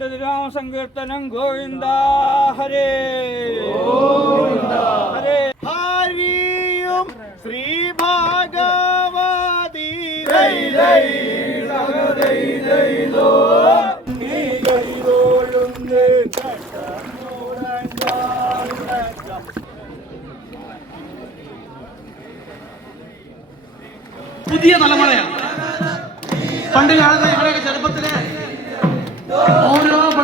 തിരുനാമ സങ്കീർത്തനം ഗോവിന്ദ ഹരേ. ഹരേ. ഹരിയും ശ്രീ ഭാഗവതി പുതിയ തലമുറയാണ്. പണ്ട് കാലത്ത് ഞങ്ങളുടെയൊക്കെ ചെറുപ്പത്തിൽ 哦哟。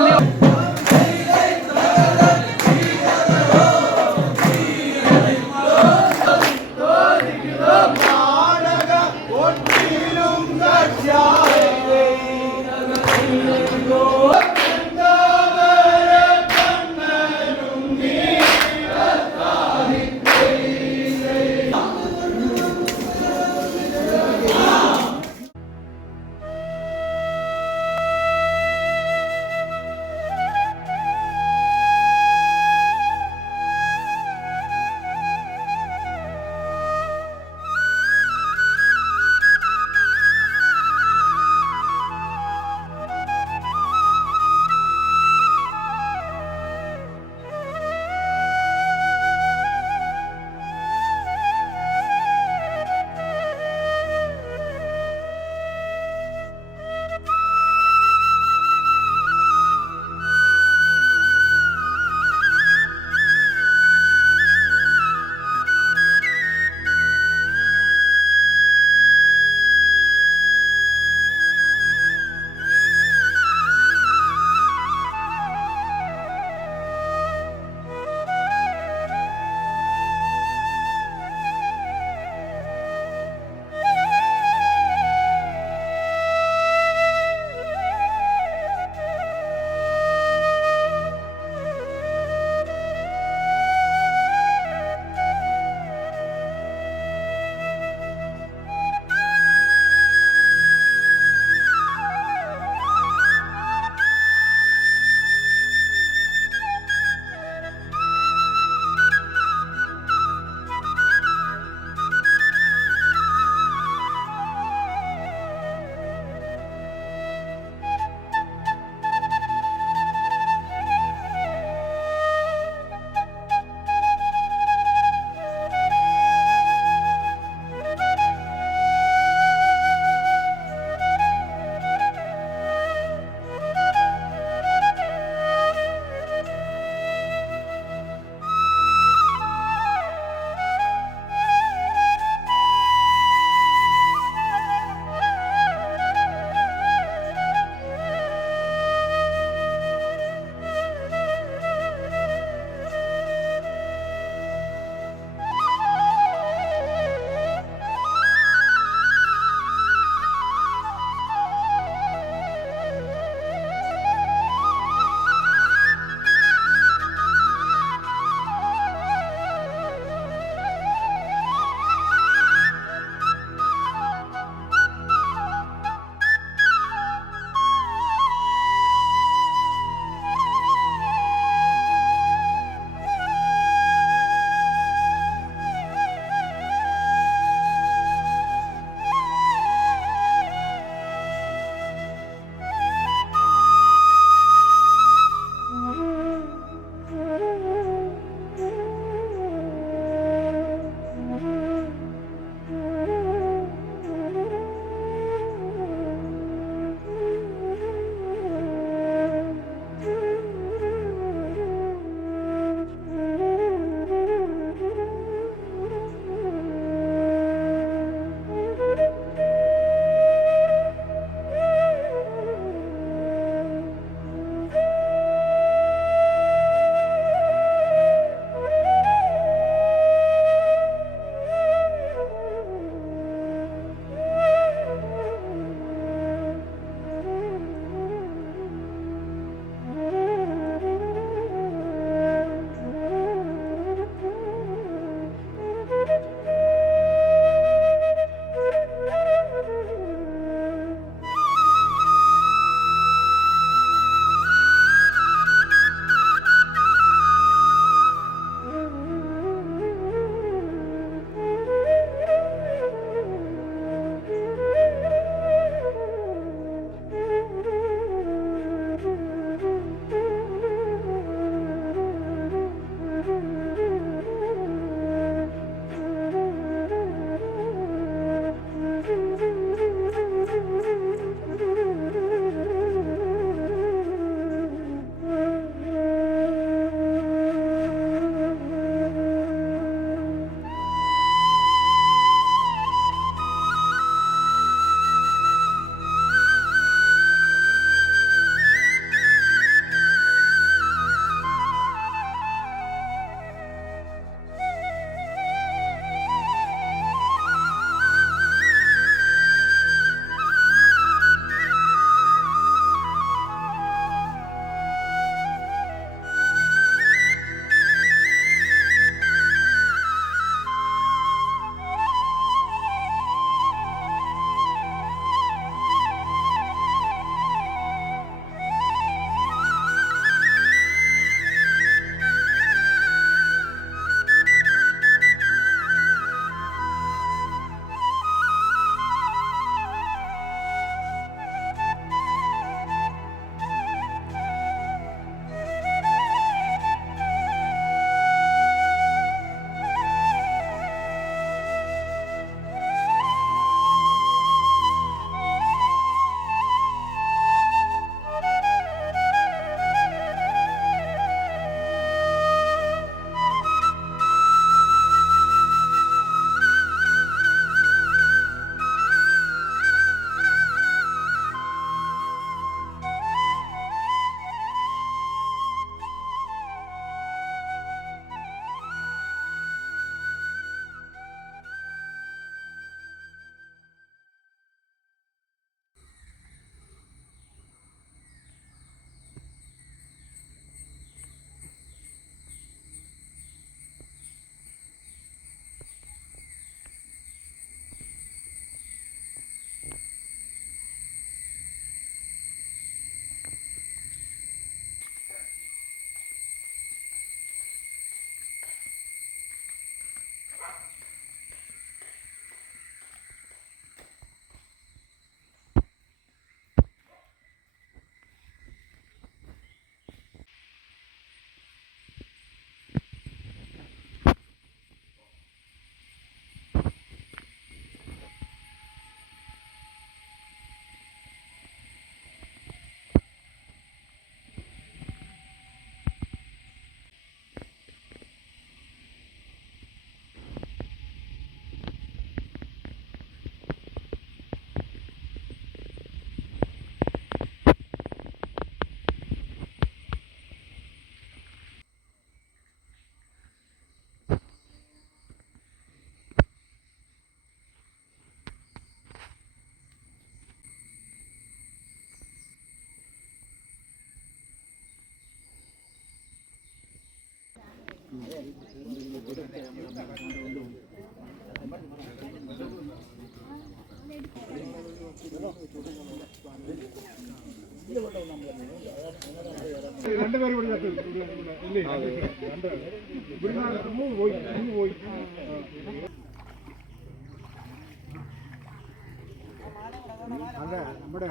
അല്ല നമ്മുടെ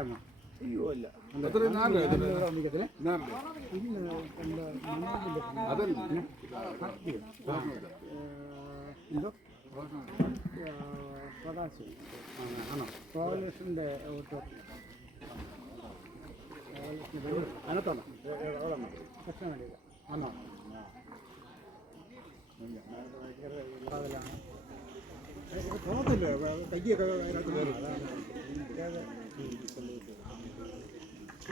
അയ്യോ അല്ല. എന്തോ പ്രകാശ്. ആണോ? കോലസിന്റെ അതിനകത്താണോ പ്രശ്നം വേണ്ടിയില്ല ആണോ? തോന്നത്തില്ല കയ്യൊക്കെ അതിനകത്ത്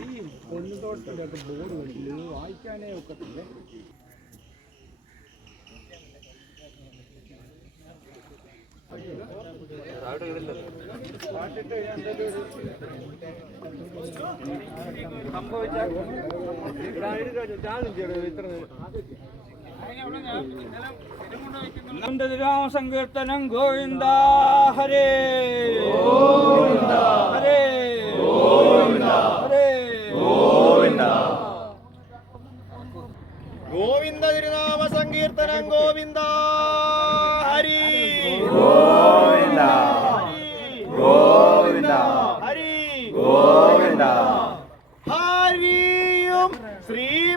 ഈ ബോർഡ് വായിക്കാനേ ഒക്കത്തില്ലേ. രാമ സങ്കീർത്തനം ഗോവിന്ദ ഹരേ. ഹരേ. ഹരേ. ഗോവിന്ദ തിരുനാമ സങ്കീർത്തനം ഗോവിന്ദ ഹരി. ഗോവിന്ദ. ഗോവിന്ദ. ഹരി. ഗോവിന്ദ. ഹരിയും ശ്രീ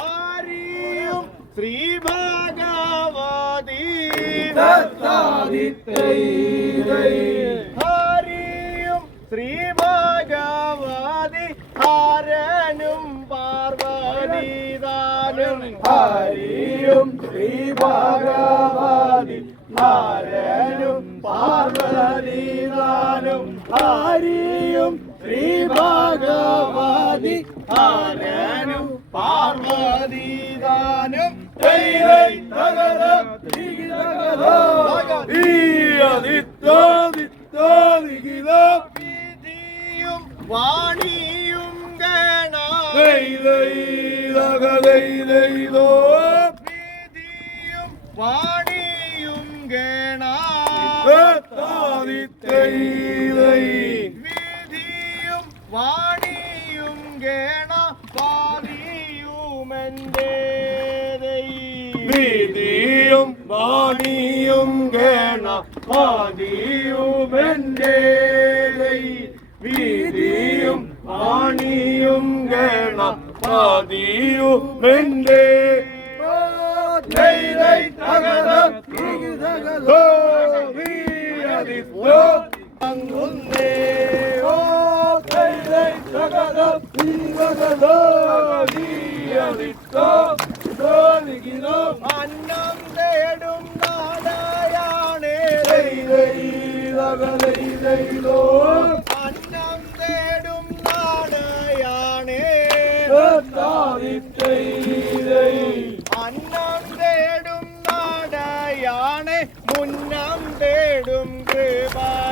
ഹരിയും ശ്രീ ഭാഗവതി ഹരിയും ശ്രീ ഭഗവതി ഹരനും പാർവതിദാനും ഹരിയും ശ്രീ ഭഗവതി ഹരനും പാർവതിദാനും ഹരി ഭഗവതി ഹരനും പാർവതിദാനും വിധിയും വാണിയും ഗണ വാണിയും ഗണ വിധിയും വാണിയും ഗണ പാതിയുമെന്റെ വീതിയും വാണിയും ഗണ പാതിയുമെന്റെ വിധിയും വാണിയും ഗണ പാതിയുമെന്റെ അന്നം തേടും നാടയാണേ. അന്നം തേടും നാടയാണേ. അന്നം തേടും നാടയാണേ മുന്നം തേടും കൃപയാണേ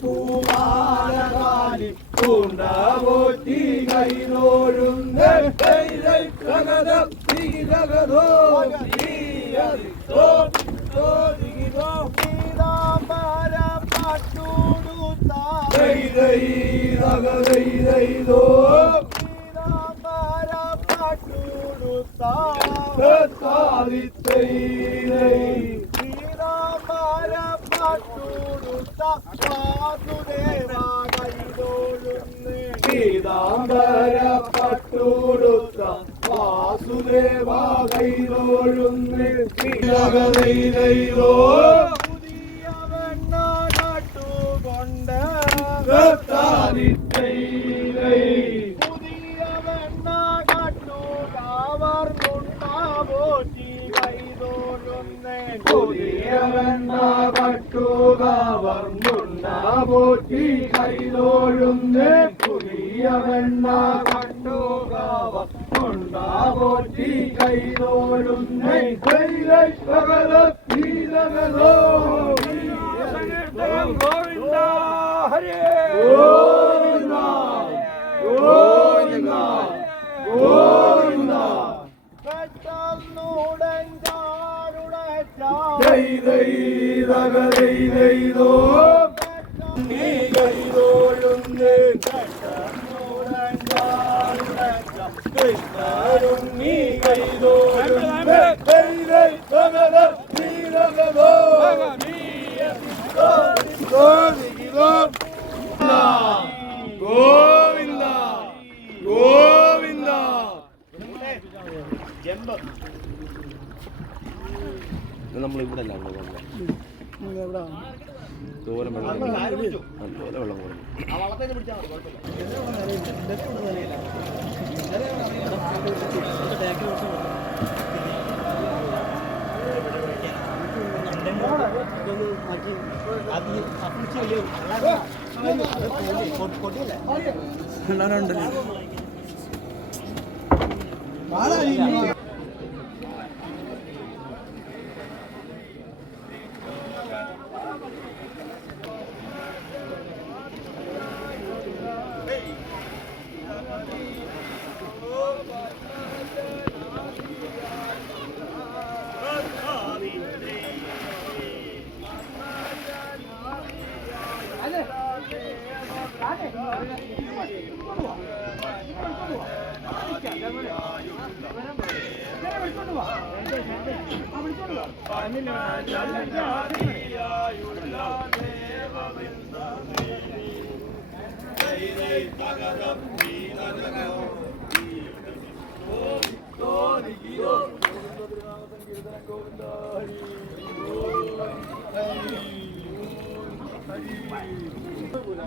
പൂമാലതാലി പൂണ്ടാപോറ്റി കൈതോഴുന്നേ പൂമാലതാലി പൂണ്ടാപോറ്റി കൈതോഴുന്നേ പീതാംബര പട്ടുടുത്ത പീതാംബര പീതാംബര പട്ടുടുത്ത വാസുദേവ കൈതോഴുന്നേ പീതാംബര പട്ടുടുത്ത വാസുദേവാകൈതോഴുന്ന് പുതിയ വെണ്ണ നട്ടുകൊണ്ട് പുതിയ വെണ്ണ കട്ടു കാവർന്നുണ്ടാവോ കൈതോഴുന്ന് പുതിയ വെണ്ണ പോറ്റി കൈതോഴുന്നേ പുതിയ വെണ്ണ പോറ്റി കൈതോഴുന്നേ കൈലൈ സകല തീരകലോ സങ്കീർത്തനം ഗോവിന്ദ ഹരേ. ഗോവിന്ദ ഗോവിന്ദ. ഗോവിന്ദ ദൈ ദൈ ദഗ ദൈ ദൈതോ ഗോവിന്ദ ഗോവിന്ദ നമ്മൾ ഇവിടെ അല്ല നമ്മൾ വന്നത് ദൂരം വെള്ളം ദൂരെ വെള്ളം കുറഞ്ഞു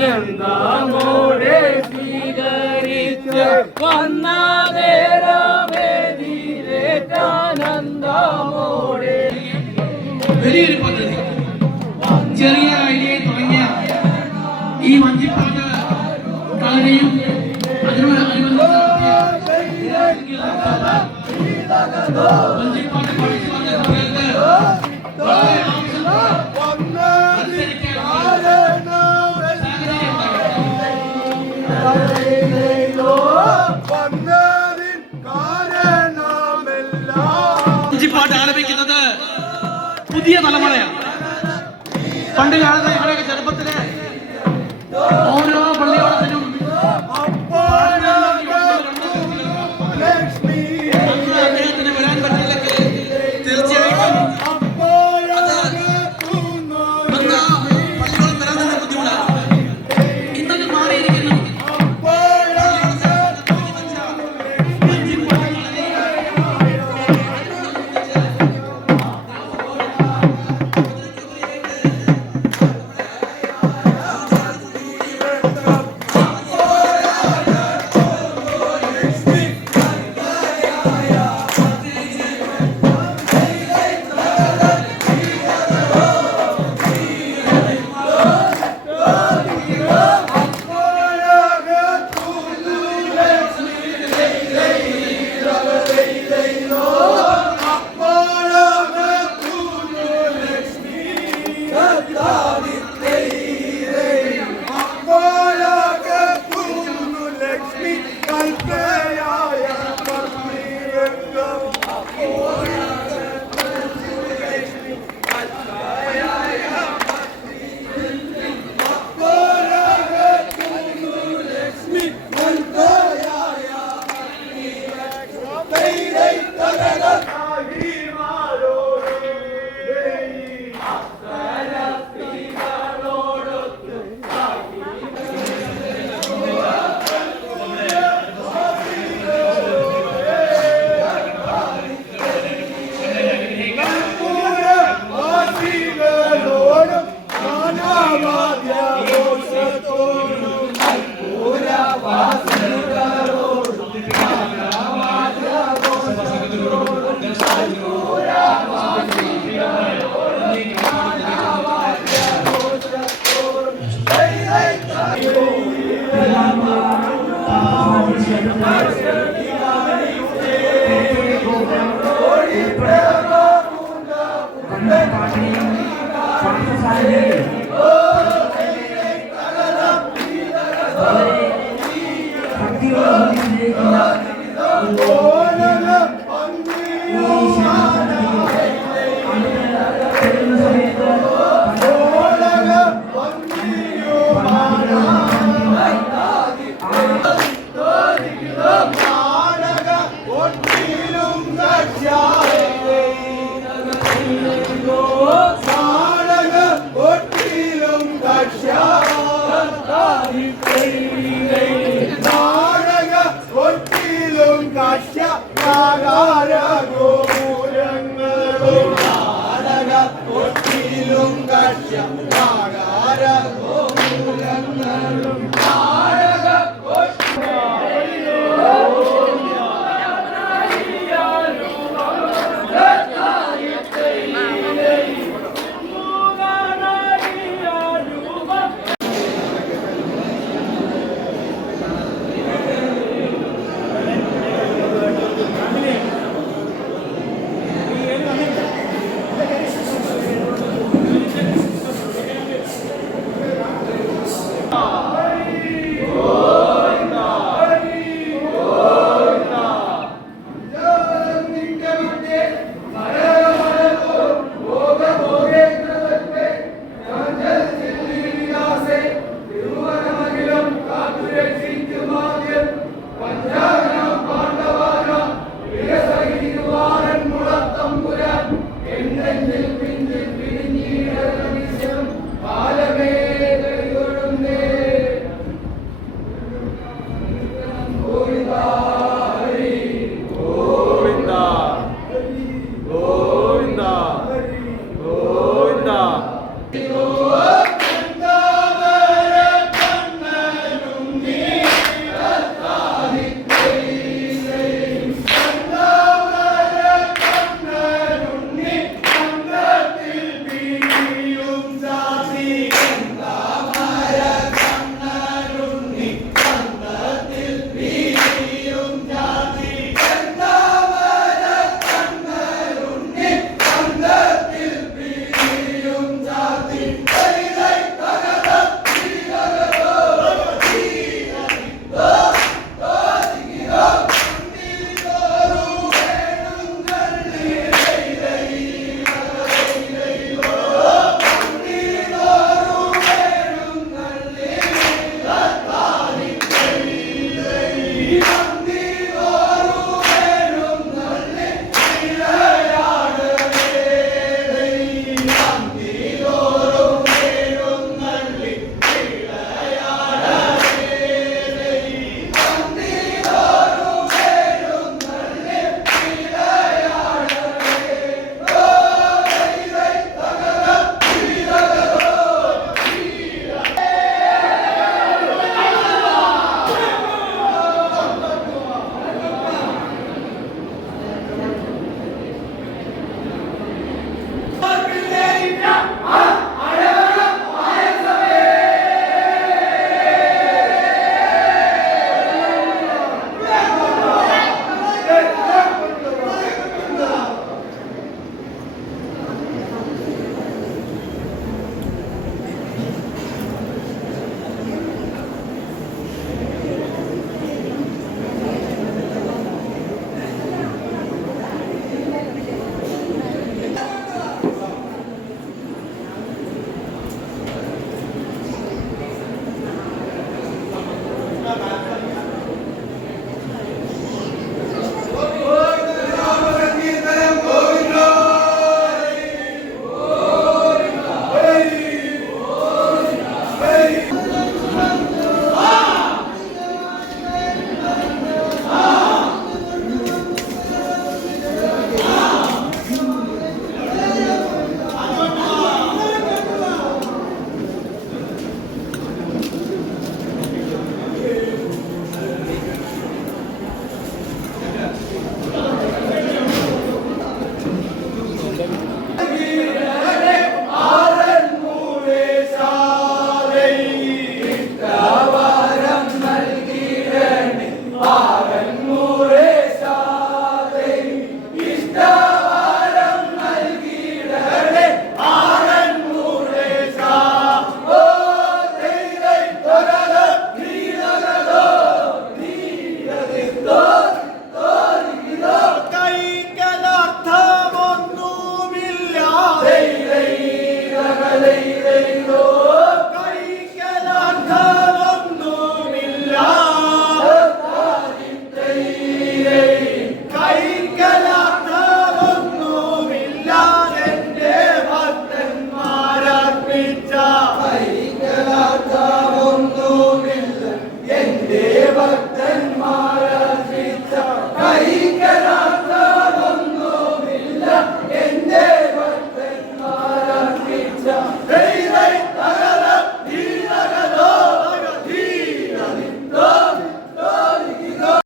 നന്ദമോടെ സ്വീകരിച്ച് വന്ന വലിയൊരു പദ്ധതി. പുതിയ തലമുറയാണ് പണ്ട് കാലത്ത്